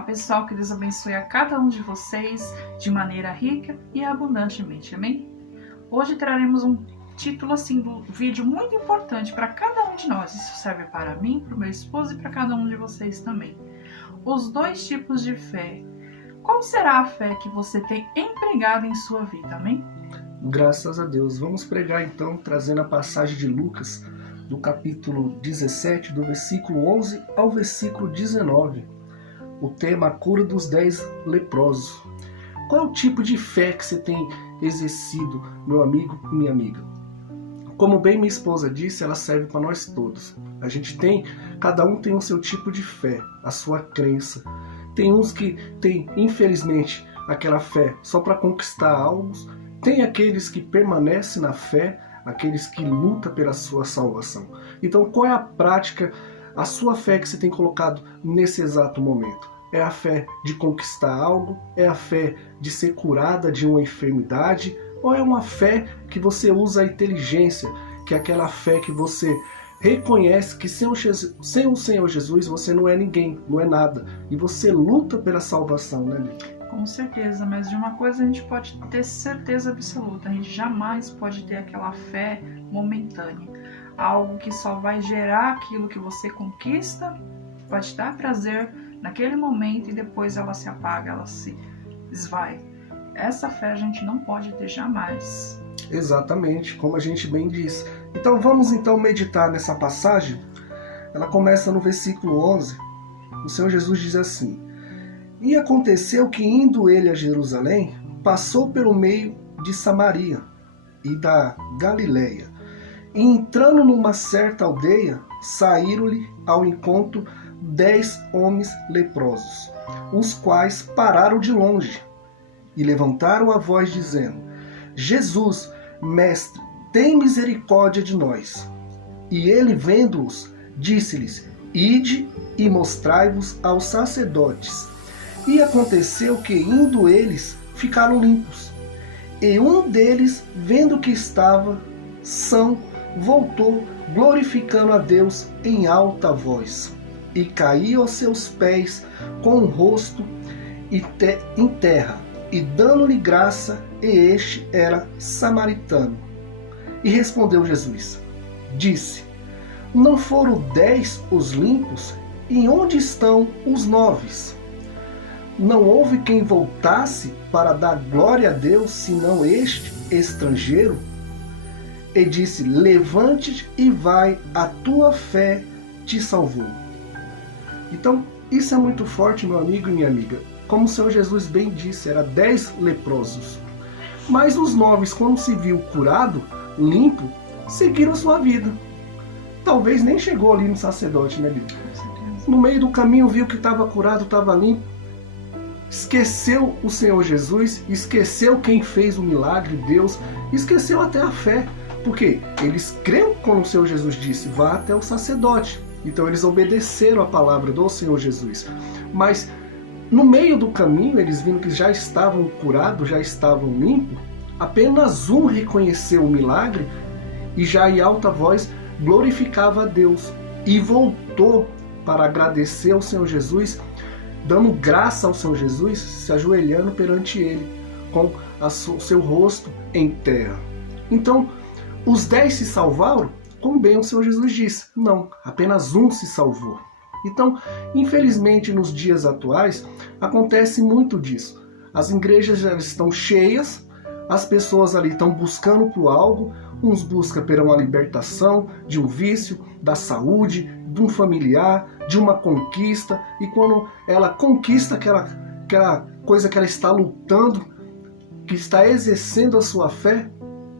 Olá pessoal, que Deus abençoe a cada um de vocês de maneira rica e abundantemente, amém? Hoje traremos um título assim do vídeo muito importante para cada um de nós. Isso serve para mim, para o meu esposo e para cada um de vocês também. Os dois tipos de fé. Qual será a fé que você tem empregado em sua vida, amém? Graças a Deus. Vamos pregar então, trazendo a passagem de Lucas, do capítulo 17, do versículo 11 ao versículo 19. O tema, a cura dos 10 leprosos. Qual é o tipo de fé que você tem exercido, meu amigo e minha amiga? Como bem minha esposa disse, ela serve para nós todos. Cada um tem o seu tipo de fé, a sua crença. Tem uns que têm, infelizmente, aquela fé só para conquistar algo. Tem aqueles que permanecem na fé, aqueles que lutam pela sua salvação. Então, qual é a prática, a sua fé que você tem colocado nesse exato momento? É a fé de conquistar algo? É a fé de ser curada de uma enfermidade? Ou é uma fé que você usa a inteligência, que é aquela fé que você reconhece que sem o Senhor Jesus você não é ninguém, não é nada. E você luta pela salvação, né, Lili? Com certeza, mas de uma coisa a gente pode ter certeza absoluta, a gente jamais pode ter aquela fé momentânea. Algo que só vai gerar aquilo que você conquista, vai te dar prazer naquele momento e depois ela se apaga, ela se esvai. Essa fé a gente não pode ter jamais. Exatamente, como a gente bem diz. Então vamos meditar nessa passagem. Ela começa no versículo 11. O Senhor Jesus diz assim: E aconteceu que, indo ele a Jerusalém, passou pelo meio de Samaria e da Galileia. E entrando numa certa aldeia, saíram-lhe ao encontro 10 homens leprosos, os quais pararam de longe e levantaram a voz, dizendo: Jesus, mestre, tem misericórdia de nós. E ele, vendo-os, disse-lhes: Ide e mostrai-vos aos sacerdotes. E aconteceu que, indo eles, ficaram limpos. E um deles, vendo que estava são, voltou, glorificando a Deus em alta voz, e caiu aos seus pés com o rosto em terra, e dando-lhe graça, e este era samaritano. E respondeu Jesus, disse: Não foram 10 os limpos? E onde estão os 9? Não houve quem voltasse para dar glória a Deus, senão este estrangeiro? E disse: Levante-te e vai, a tua fé te salvou. Então, isso é muito forte, meu amigo e minha amiga. Como o Senhor Jesus bem disse, era 10 leprosos. Mas os 9, quando se viu curado, limpo, seguiram sua vida. Talvez nem chegou ali no sacerdote, né, Bíblia? No meio do caminho viu que estava curado, estava limpo. Esqueceu o Senhor Jesus, esqueceu quem fez o milagre, Deus, esqueceu até a fé. Porque eles creram quando o Senhor Jesus disse: vá até o sacerdote. Então eles obedeceram a palavra do Senhor Jesus. Mas no meio do caminho, eles viram que já estavam curados, já estavam limpos. Apenas um reconheceu o milagre e já em alta voz glorificava a Deus. E voltou para agradecer ao Senhor Jesus, dando graça ao Senhor Jesus, se ajoelhando perante ele, com o seu rosto em terra. Então, os 10 se salvaram, como bem o Senhor Jesus disse. Não, apenas um se salvou. Então, infelizmente, nos dias atuais, acontece muito disso. As igrejas já estão cheias, as pessoas ali estão buscando por algo, uns buscam por uma libertação de um vício, da saúde, de um familiar, de uma conquista, e quando ela conquista aquela coisa que ela está lutando, que está exercendo a sua fé,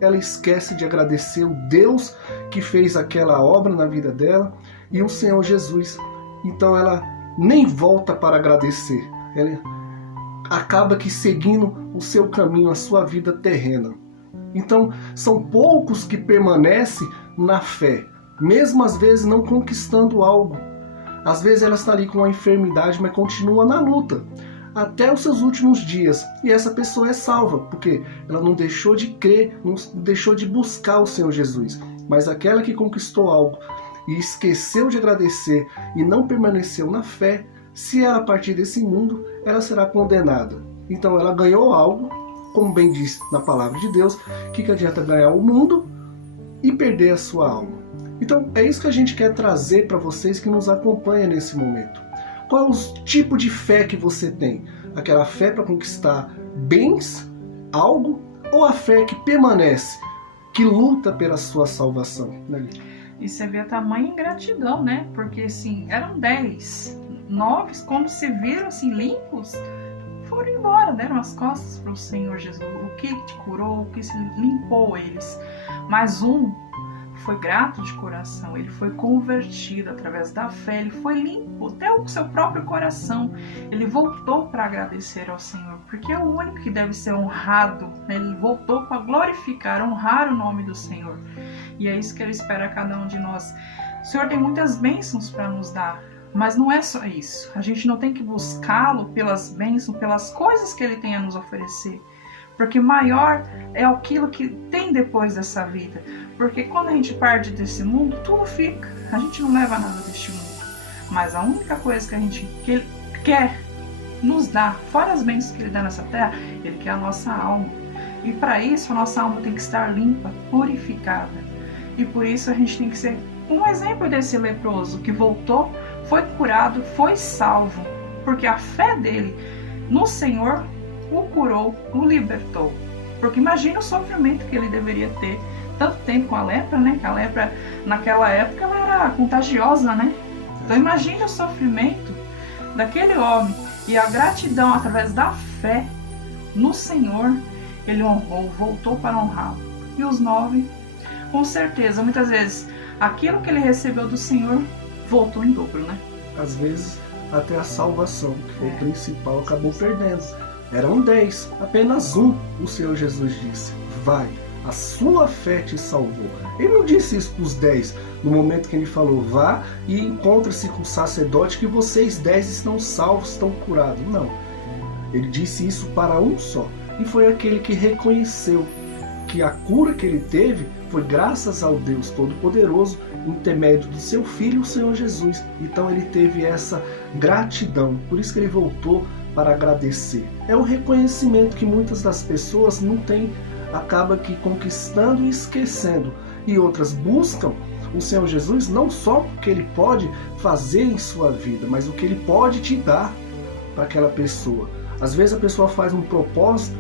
ela esquece de agradecer o Deus que fez aquela obra na vida dela e o Senhor Jesus. Então ela nem volta para agradecer, ela acaba que seguindo o seu caminho, a sua vida terrena. Então são poucos que permanecem na fé, mesmo às vezes não conquistando algo. Às vezes ela está ali com uma enfermidade, mas continua na luta até os seus últimos dias. E essa pessoa é salva, porque ela não deixou de crer, não deixou de buscar o Senhor Jesus. Mas aquela que conquistou algo e esqueceu de agradecer e não permaneceu na fé, se ela partir desse mundo, ela será condenada. Então ela ganhou algo, como bem diz na palavra de Deus, que adianta ganhar o mundo e perder a sua alma. Então é isso que a gente quer trazer para vocês que nos acompanham nesse momento. Qual é o tipo de fé que você tem? Aquela fé para conquistar bens, algo, ou a fé que permanece, que luta pela sua salvação? E você vê a tamanha ingratidão, né? Porque assim, eram 10, 9, quando se viram assim limpos, foram embora, deram as costas para o Senhor Jesus. O que te curou, o que se limpou eles. Mas um foi grato de coração, ele foi convertido através da fé, ele foi limpo até o seu próprio coração. Ele voltou para agradecer ao Senhor, porque é o único que deve ser honrado, né? Ele voltou para glorificar, honrar o nome do Senhor. E é isso que ele espera a cada um de nós. O Senhor tem muitas bênçãos para nos dar, mas não é só isso. A gente não tem que buscá-lo pelas bênçãos, pelas coisas que ele tem a nos oferecer. Porque maior é aquilo que tem depois dessa vida. Porque quando a gente parte desse mundo, tudo fica. A gente não leva nada deste mundo. Mas a única coisa que ele quer nos dar, fora as bênçãos que ele dá nessa terra, ele quer a nossa alma. E para isso, a nossa alma tem que estar limpa, purificada. E por isso a gente tem que ser um exemplo desse leproso que voltou, foi curado, foi salvo. Porque a fé dele no Senhor o curou, o libertou. Porque imagina o sofrimento que ele deveria ter tanto tempo com a lepra, né? Que a lepra naquela época ela era contagiosa, né? Então imagina o sofrimento daquele homem e a gratidão através da fé no Senhor, ele honrou, voltou para honrá-lo. E os 9, com certeza, muitas vezes aquilo que ele recebeu do Senhor voltou em dobro, né? Às vezes até a salvação, que foi o principal, acabou perdendo. Eram 10, apenas um, o Senhor Jesus disse: vai, a sua fé te salvou. Ele não disse isso para os 10, no momento que ele falou: vá e encontre-se com o sacerdote que vocês 10 estão salvos, estão curados. Não, ele disse isso para um só, e foi aquele que reconheceu que a cura que ele teve foi graças ao Deus Todo-Poderoso, intermédio do seu Filho, o Senhor Jesus. Então ele teve essa gratidão, por isso que ele voltou para agradecer. É o reconhecimento que muitas das pessoas não têm, acaba que conquistando e esquecendo. E outras buscam o Senhor Jesus não só porque ele pode fazer em sua vida, mas o que ele pode te dar para aquela pessoa. Às vezes a pessoa faz um propósito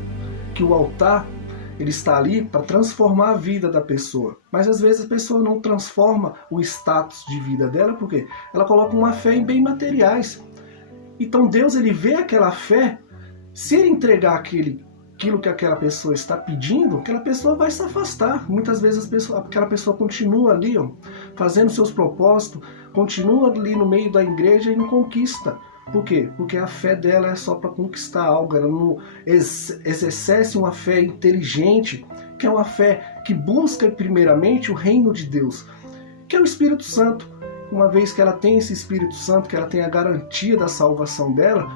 que o altar ele está ali para transformar a vida da pessoa. Mas às vezes a pessoa não transforma o status de vida dela, porque ela coloca uma fé em bens materiais. Então Deus ele vê aquela fé, se ele entregar aquilo que aquela pessoa está pedindo, aquela pessoa vai se afastar. Muitas vezes aquela pessoa continua ali, fazendo seus propósitos, continua ali no meio da igreja e não conquista. Por quê? Porque a fé dela é só para conquistar algo, ela não exerce uma fé inteligente, que é uma fé que busca primeiramente o reino de Deus, que é o Espírito Santo. Uma vez que ela tem esse Espírito Santo, que ela tem a garantia da salvação dela,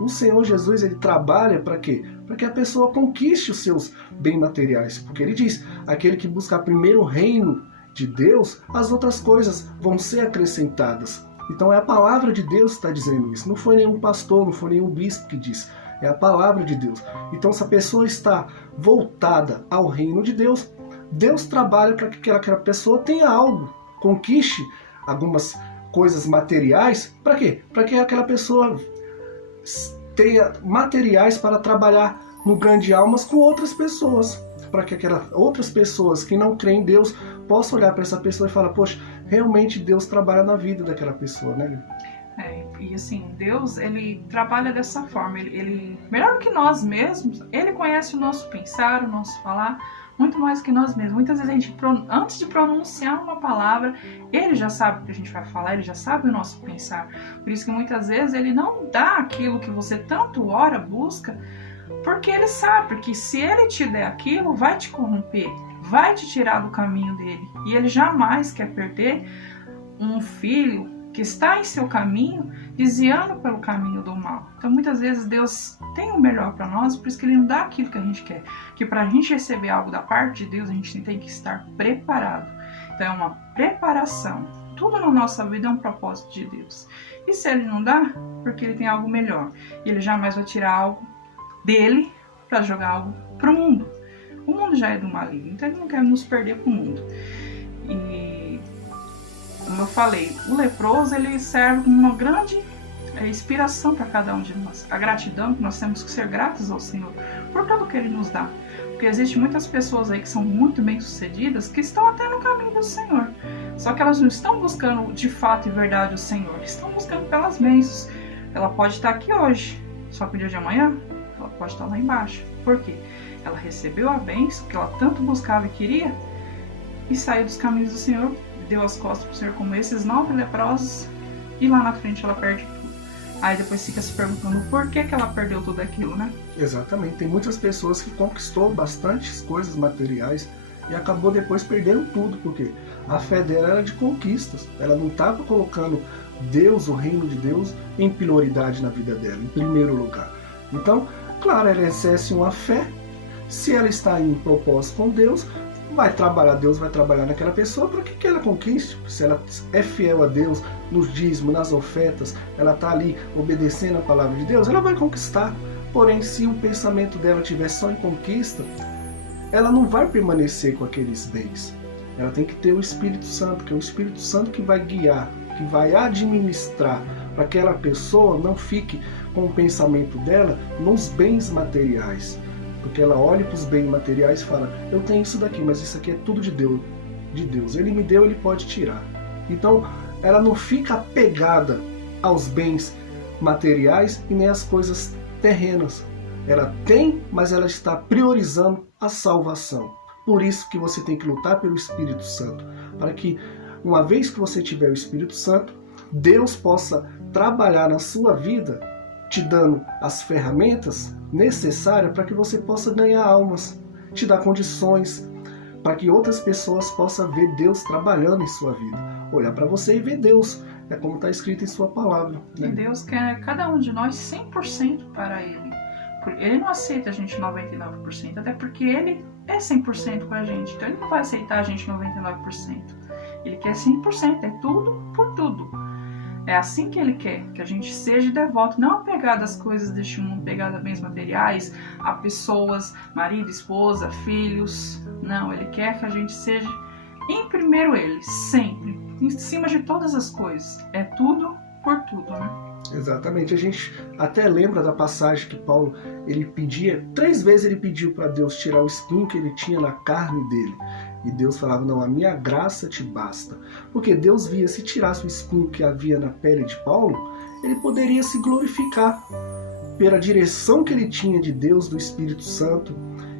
o Senhor Jesus ele trabalha para quê? Para que a pessoa conquiste os seus bens materiais. Porque ele diz, aquele que busca primeiro o reino de Deus, as outras coisas vão ser acrescentadas. Então é a palavra de Deus que está dizendo isso. Não foi nenhum pastor, não foi nenhum bispo que disse. É a palavra de Deus. Então se a pessoa está voltada ao reino de Deus, Deus trabalha para que aquela pessoa tenha algo, conquiste algumas coisas materiais. Para quê? Para que aquela pessoa tenha materiais para trabalhar no grande almas com outras pessoas. Para que aquelas outras pessoas que não creem em Deus possam olhar para essa pessoa e falar, poxa, realmente Deus trabalha na vida daquela pessoa, né? E assim, Deus, ele trabalha dessa forma. Ele melhor que nós mesmos, ele conhece o nosso pensar, o nosso falar, muito mais que nós mesmos. Muitas vezes a gente, antes de pronunciar uma palavra, ele já sabe o que a gente vai falar, ele já sabe o nosso pensar. Por isso que muitas vezes ele não dá aquilo que você tanto ora, busca, porque ele sabe que se ele te der aquilo, vai te corromper, vai te tirar do caminho dele. E ele jamais quer perder um filho que está em seu caminho, desviando pelo caminho do mal. Então muitas vezes Deus tem o melhor para nós, por isso que ele não dá aquilo que a gente quer. Que para a gente receber algo da parte de Deus, a gente tem que estar preparado. Então é uma preparação. tudo na nossa vida é um propósito de Deus. E se Ele não dá, porque Ele tem algo melhor. Ele jamais vai tirar algo dele para jogar algo para o mundo. O mundo já é do maligno, então Ele não quer nos perder para o mundo. E, como eu falei, o leproso ele serve como uma grande inspiração para cada um de nós. A gratidão, que nós temos que ser gratos ao Senhor por tudo que Ele nos dá. Porque existem muitas pessoas aí que são muito bem sucedidas, que estão até no caminho do Senhor. Só que elas não estão buscando de fato e verdade o Senhor. Estão buscando pelas bênçãos. Ela pode estar aqui hoje, só que o dia de amanhã ela pode estar lá embaixo. Por quê? Ela recebeu a bênção que ela tanto buscava e queria e saiu dos caminhos do Senhor, deu as costas para o Senhor como esses 9 leprosos e lá na frente ela perde tudo. Aí depois fica se perguntando por que ela perdeu tudo aquilo, né? Exatamente. Tem muitas pessoas que conquistou bastantes coisas materiais e acabou depois perdendo tudo, porque a fé dela era de conquistas. Ela não estava colocando Deus, o reino de Deus, em prioridade na vida dela, em primeiro lugar. Então, claro, ela exerce uma fé. Se ela está em propósito com Deus vai trabalhar naquela pessoa para que ela conquiste. Se ela é fiel a Deus, nos dízimos, nas ofertas, ela está ali obedecendo a palavra de Deus, ela vai conquistar. Porém, se o pensamento dela estiver só em conquista, ela não vai permanecer com aqueles bens. Ela tem que ter o Espírito Santo, que é o Espírito Santo que vai guiar, que vai administrar, para que aquela pessoa não fique com o pensamento dela nos bens materiais. Porque ela olha para os bens materiais e fala, eu tenho isso daqui, mas isso aqui é tudo de Deus. Ele me deu, Ele pode tirar. Então, ela não fica apegada aos bens materiais e nem às coisas terrenas. Ela tem, mas ela está priorizando a salvação. Por isso que você tem que lutar pelo Espírito Santo. Para que, uma vez que você tiver o Espírito Santo, Deus possa trabalhar na sua vida, te dando as ferramentas necessárias para que você possa ganhar almas, te dar condições para que outras pessoas possam ver Deus trabalhando em sua vida. Olhar para você e ver Deus, é como está escrito em sua palavra. Né? E Deus quer cada um de nós 100% para Ele. Ele não aceita a gente 99%, até porque Ele é 100% com a gente. Então Ele não vai aceitar a gente 99%. Ele quer 100%, é tudo por tudo. É assim que Ele quer, que a gente seja devoto, não apegado às coisas deste mundo, apegado a bens materiais, a pessoas, marido, esposa, filhos. Não, Ele quer que a gente seja em primeiro Ele, sempre, em cima de todas as coisas. É tudo por tudo, né? Exatamente. A gente até lembra da passagem que Paulo, ele pedia, 3 vezes ele pediu para Deus tirar o espinho que ele tinha na carne dele. E Deus falava, não, a minha graça te basta. Porque Deus via, se tirasse o espinho que havia na pele de Paulo, ele poderia se glorificar pela direção que ele tinha de Deus, do Espírito Santo,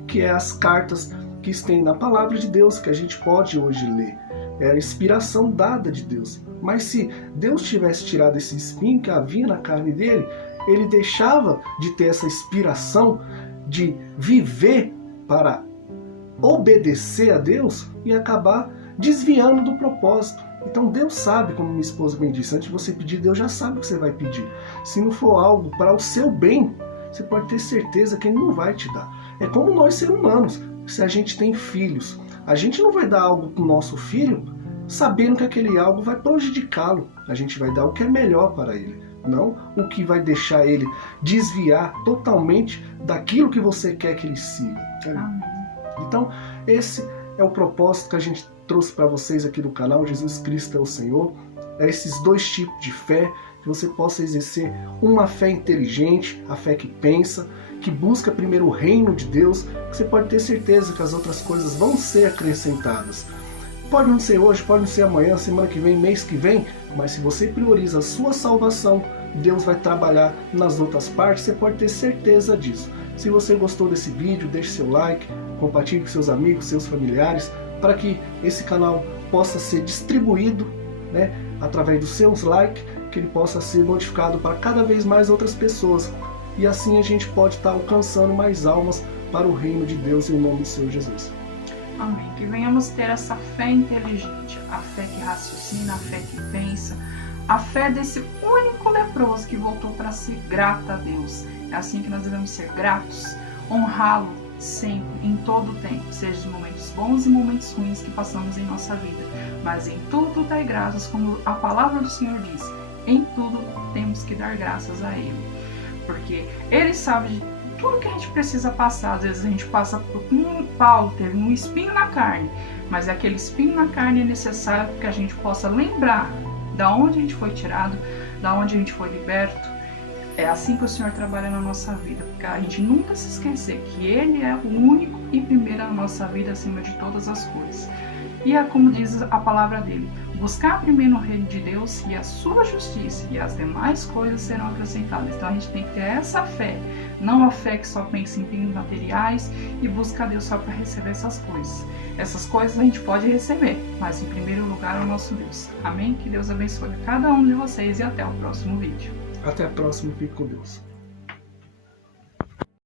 que é as cartas que tem na palavra de Deus, que a gente pode hoje ler. É a inspiração dada de Deus. Mas se Deus tivesse tirado esse espinho que havia na carne dele, ele deixava de ter essa inspiração de viver para obedecer a Deus e acabar desviando do propósito. Então Deus sabe, como minha esposa bem disse, antes de você pedir, Deus já sabe o que você vai pedir. Se não for algo para o seu bem, você pode ter certeza que Ele não vai te dar. É como nós seres humanos, se a gente tem filhos, a gente não vai dar algo para o nosso filho sabendo que aquele algo vai prejudicá-lo. A gente vai dar o que é melhor para ele, não o que vai deixar ele desviar totalmente daquilo que você quer que ele siga. Amém. Então, esse é o propósito que a gente trouxe para vocês aqui no canal, Jesus Cristo é o Senhor. É esses 2 tipos de fé, que você possa exercer uma fé inteligente, a fé que pensa, que busca primeiro o reino de Deus, que você pode ter certeza que as outras coisas vão ser acrescentadas. Pode não ser hoje, pode não ser amanhã, semana que vem, mês que vem, mas se você prioriza a sua salvação, Deus vai trabalhar nas outras partes, você pode ter certeza disso. Se você gostou desse vídeo, deixe seu like, compartilhe com seus amigos, seus familiares, para que esse canal possa ser distribuído, né, através dos seus likes, que ele possa ser notificado para cada vez mais outras pessoas. E assim a gente pode estar alcançando mais almas para o reino de Deus em nome do Senhor Jesus. Amém. Que venhamos ter essa fé inteligente, a fé que raciocina, a fé que pensa, a fé desse único leproso que voltou para ser grato a Deus. É assim que nós devemos ser gratos, honrá-lo sempre, em todo o tempo, seja os momentos bons e momentos ruins que passamos em nossa vida. Mas em tudo dai graças, como a palavra do Senhor diz. Em tudo temos que dar graças a Ele. Porque Ele sabe de tudo que a gente precisa passar. Às vezes a gente passa por Paulo teve um espinho na carne. Mas aquele espinho na carne é necessário para que a gente possa lembrar da onde a gente foi tirado, da onde a gente foi liberto. É assim que o Senhor trabalha na nossa vida, porque a gente nunca se esquecer que Ele é o único e primeiro na nossa vida acima de todas as coisas. E é como diz a palavra dele, buscar primeiro o reino de Deus e a sua justiça, e as demais coisas serão acrescentadas. Então a gente tem que ter essa fé, não a fé que só pensa em bens materiais e busca a Deus só para receber essas coisas. Essas coisas a gente pode receber, mas em primeiro lugar é o nosso Deus. Amém? Que Deus abençoe cada um de vocês e até o próximo vídeo. Até a próxima, fique com Deus.